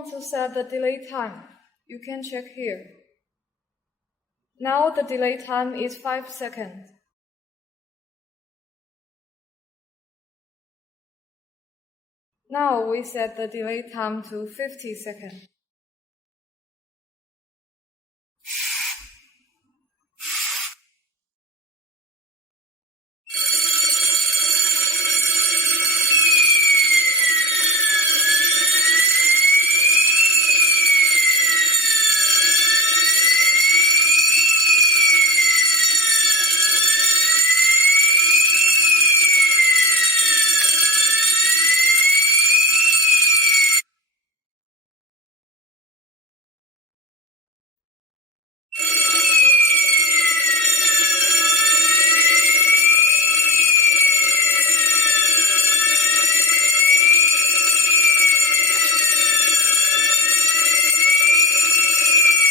want to set the delay time, you can check here. Now the delay time is 5 seconds. Now we set the delay time to 50 seconds.